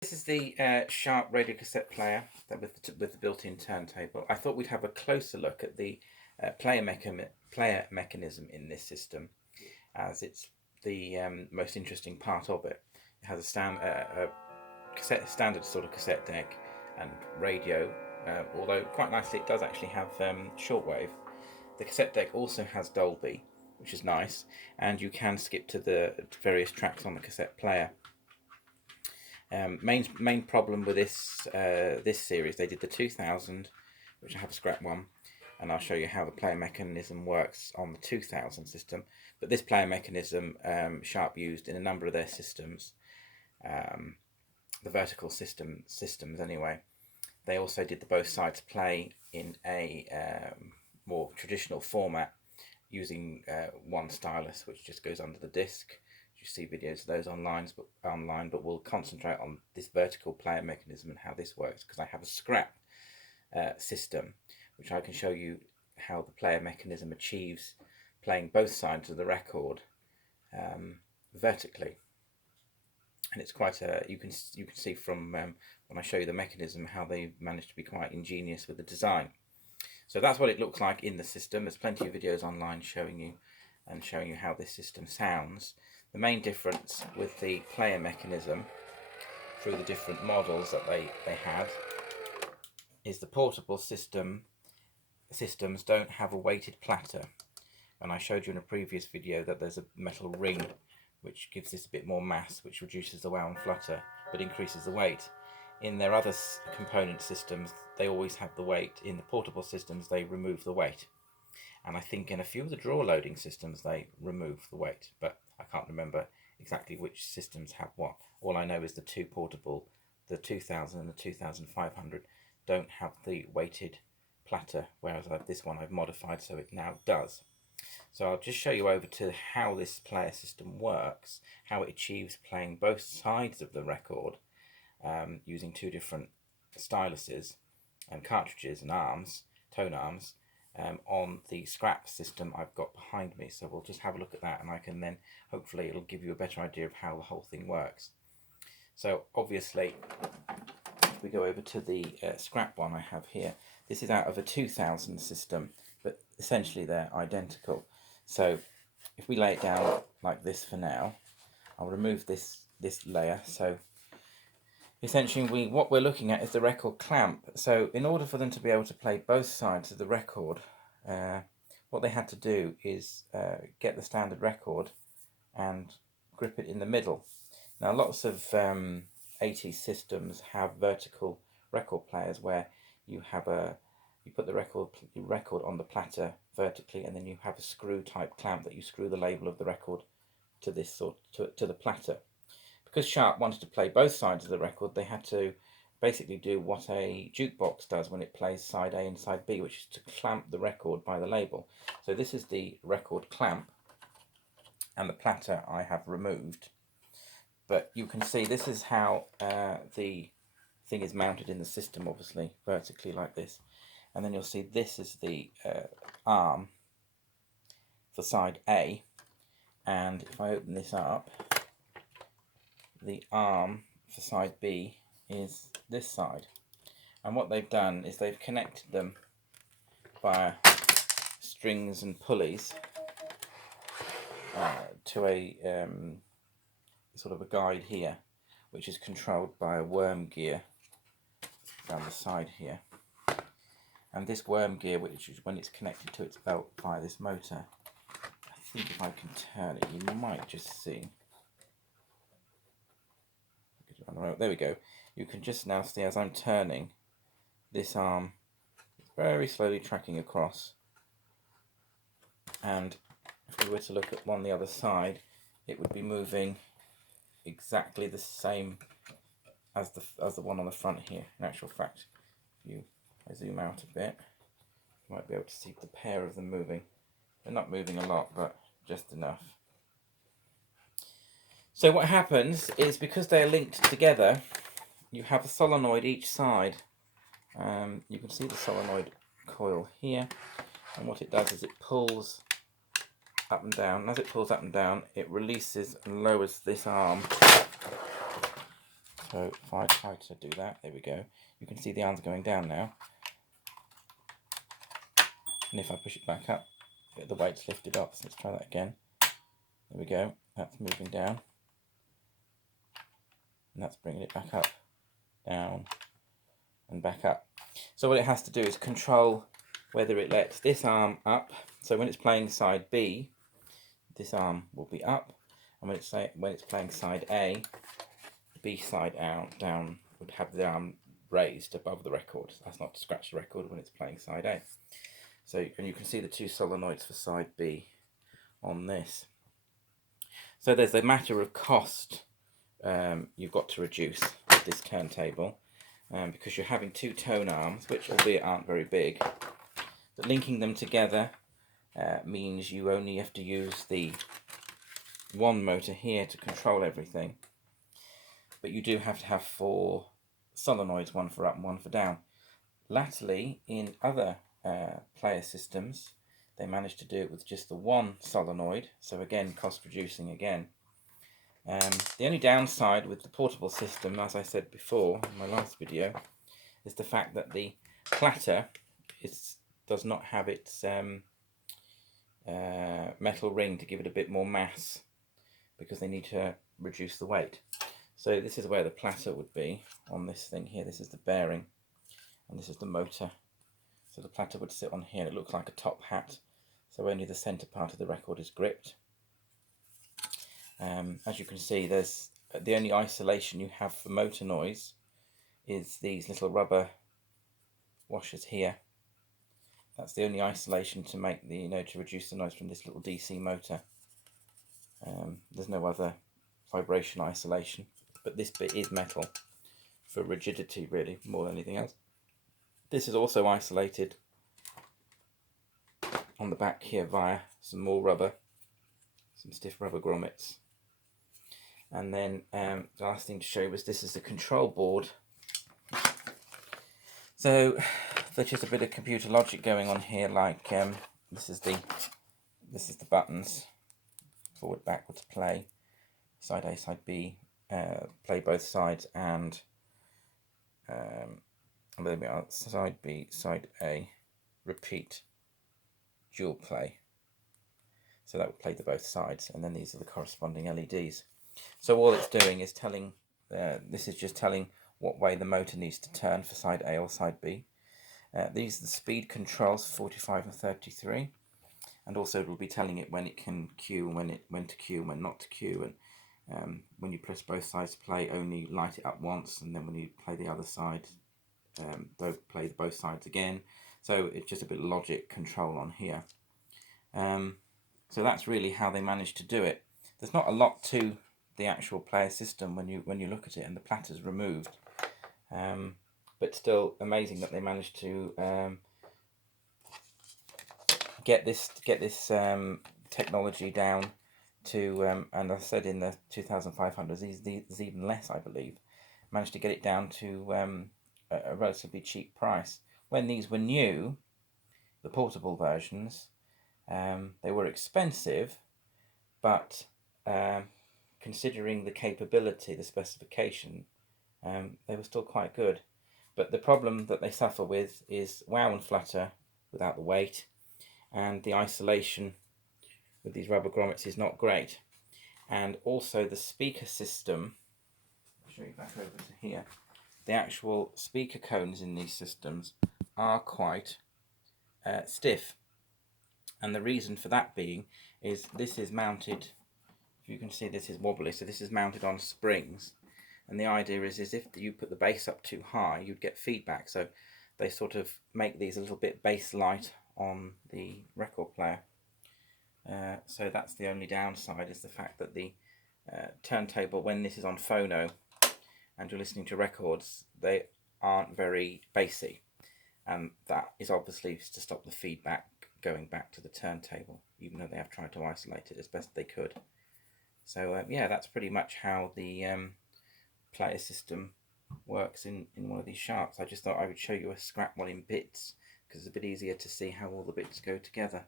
This is the Sharp radio cassette player with the built-in turntable. I thought we'd have a closer look at the player mechanism in this system, as it's the most interesting part of it. It has a standard sort of cassette deck and radio, although quite nicely it does actually have shortwave. The cassette deck also has Dolby, which is nice, and you can skip to the various tracks on the cassette player. Main problem with this series, they did the 2000, which I have a scrap one, and I'll show you how the player mechanism works on the 2000 system. But this player mechanism, Sharp used in a number of their systems, the vertical systems anyway. They also did the both sides play in a more traditional format using one stylus, which just goes under the disc. You see videos of those online, but we'll concentrate on this vertical player mechanism and how this works, because I have a scrap system which I can show you how the player mechanism achieves playing both sides of the record vertically. And it's quite you can see from when I show you the mechanism how they managed to be quite ingenious with the design. So that's what it looks like in the system. There's plenty of videos online showing you how this system sounds. The main difference with the player mechanism through the different models that they had is the portable systems don't have a weighted platter. And I showed you in a previous video that there's a metal ring which gives this a bit more mass, which reduces the wow and flutter but increases the weight. In their other component systems, they always have the weight. In the portable systems, they remove the weight. And I think in a few of the drawer loading systems, they remove the weight, but I can't remember exactly which systems have what. All I know is the two portable, the 2000 and the 2500, don't have the weighted platter, whereas this one I've modified so it now does. So I'll just show you over to how this player system works, how it achieves playing both sides of the record using two different styluses and cartridges and arms, tone arms, on the scrap system I've got behind me. So we'll just have a look at that, and I can then, hopefully it'll give you a better idea of how the whole thing works. So obviously, if we go over to the scrap one I have here, this is out of a 2000 system, but essentially they're identical. So if we lay it down like this for now, I'll remove this layer. So essentially what we're looking at is the record clamp. So in order for them to be able to play both sides of the record, what they had to do is get the standard record and grip it in the middle. Now lots of 80s systems have vertical record players where you put the record on the platter vertically, and then you have a screw type clamp that you screw the label of the record to to the platter. Because Sharp wanted to play both sides of the record, they had to basically do what a jukebox does when it plays side A and side B, which is to clamp the record by the label. So this is the record clamp, and the platter I have removed. But you can see this is how the thing is mounted in the system, obviously, vertically like this. And then you'll see this is the arm for side A. And if I open this up, the arm for side B is this side. And what they've done is they've connected them via strings and pulleys to a sort of a guide here, which is controlled by a worm gear down the side here. And this worm gear, which is when it's connected to its belt via this motor, I think if I can turn it, you might just see. There we go. You can just now see as I'm turning, this arm is very slowly tracking across. And if we were to look at one the other side, it would be moving exactly the same as the one on the front here. In actual fact, if I zoom out a bit, you might be able to see the pair of them moving. They're not moving a lot, but just enough. So what happens is, because they're linked together, you have a solenoid each side. You can see the solenoid coil here, and what it does is it pulls up and down. And as it pulls up and down, it releases and lowers this arm So if I try to do that, there we go. You can see the arms going down now. And if I push it back up, the weight's lifted up. So let's try that again. There we go. That's moving down. And that's bringing it back up, down, and back up. So what it has to do is control whether it lets this arm up. So when it's playing side B, this arm will be up. And when it's playing side A, B side down would have the arm raised above the record. So that's not to scratch the record when it's playing side A. So, and you can see the two solenoids for side B on this. So there's a matter of cost you've got to reduce with this turntable, because you're having two tone arms, which albeit aren't very big, but linking them together means you only have to use the one motor here to control everything, but you do have to have 4 solenoids, one for up and one for down. Latterly, in other player systems, they managed to do it with just the one solenoid, so again cost reducing again. The only downside with the portable system, as I said before in my last video, is the fact that the platter does not have its metal ring to give it a bit more mass, because they need to reduce the weight. So this is where the platter would be on this thing here. This is the bearing and this is the motor. So the platter would sit on here and it looks like a top hat, so only the centre part of the record is gripped. As you can see, there's the only isolation you have for motor noise is these little rubber washers here. That's the only isolation to make the, to reduce the noise from this little DC motor. There's no other vibration isolation, but this bit is metal for rigidity, really, more than anything else. This is also isolated on the back here via some more rubber, some stiff rubber grommets. And then the last thing to show you was this is the control board. So there's just a bit of computer logic going on here, like this is the buttons, forward, backwards, play, side A, side B, play both sides, and there we are, side B, side A, repeat, dual play. So that would play to both sides, and then these are the corresponding LEDs. So all it's doing is telling, this is just telling what way the motor needs to turn for side A or side B. These are the speed controls, 45 and 33, and also it will be telling it when it can cue, when to cue, when not to cue, and when you press both sides to play, only light it up once, and then when you play the other side, don't play both sides again. So it's just a bit of logic control on here. So that's really how they managed to do it. There's not a lot to the actual player system when you look at it, and the platter's removed, but still amazing that they managed to get this technology down to, and I said in the 2500s, there's even less, I believe, managed to get it down to a relatively cheap price. When these were new, the portable versions, they were expensive, but considering the capability, the specification, they were still quite good. But the problem that they suffer with is wow and flutter without the weight, and the isolation with these rubber grommets is not great. And also the speaker system, I'll show you back over to here, the actual speaker cones in these systems are quite stiff. And the reason for that being is this is mounted, if you can see this is wobbly, so this is mounted on springs. And the idea is if you put the bass up too high, you'd get feedback. So they sort of make these a little bit bass light on the record player. So that's the only downside, is the fact that the turntable, when this is on phono and you're listening to records, they aren't very bassy. And that is obviously to stop the feedback going back to the turntable, even though they have tried to isolate it as best they could. So yeah, that's pretty much how the player system works in one of these Sharps. I just thought I would show you a scrap one in bits, because it's a bit easier to see how all the bits go together.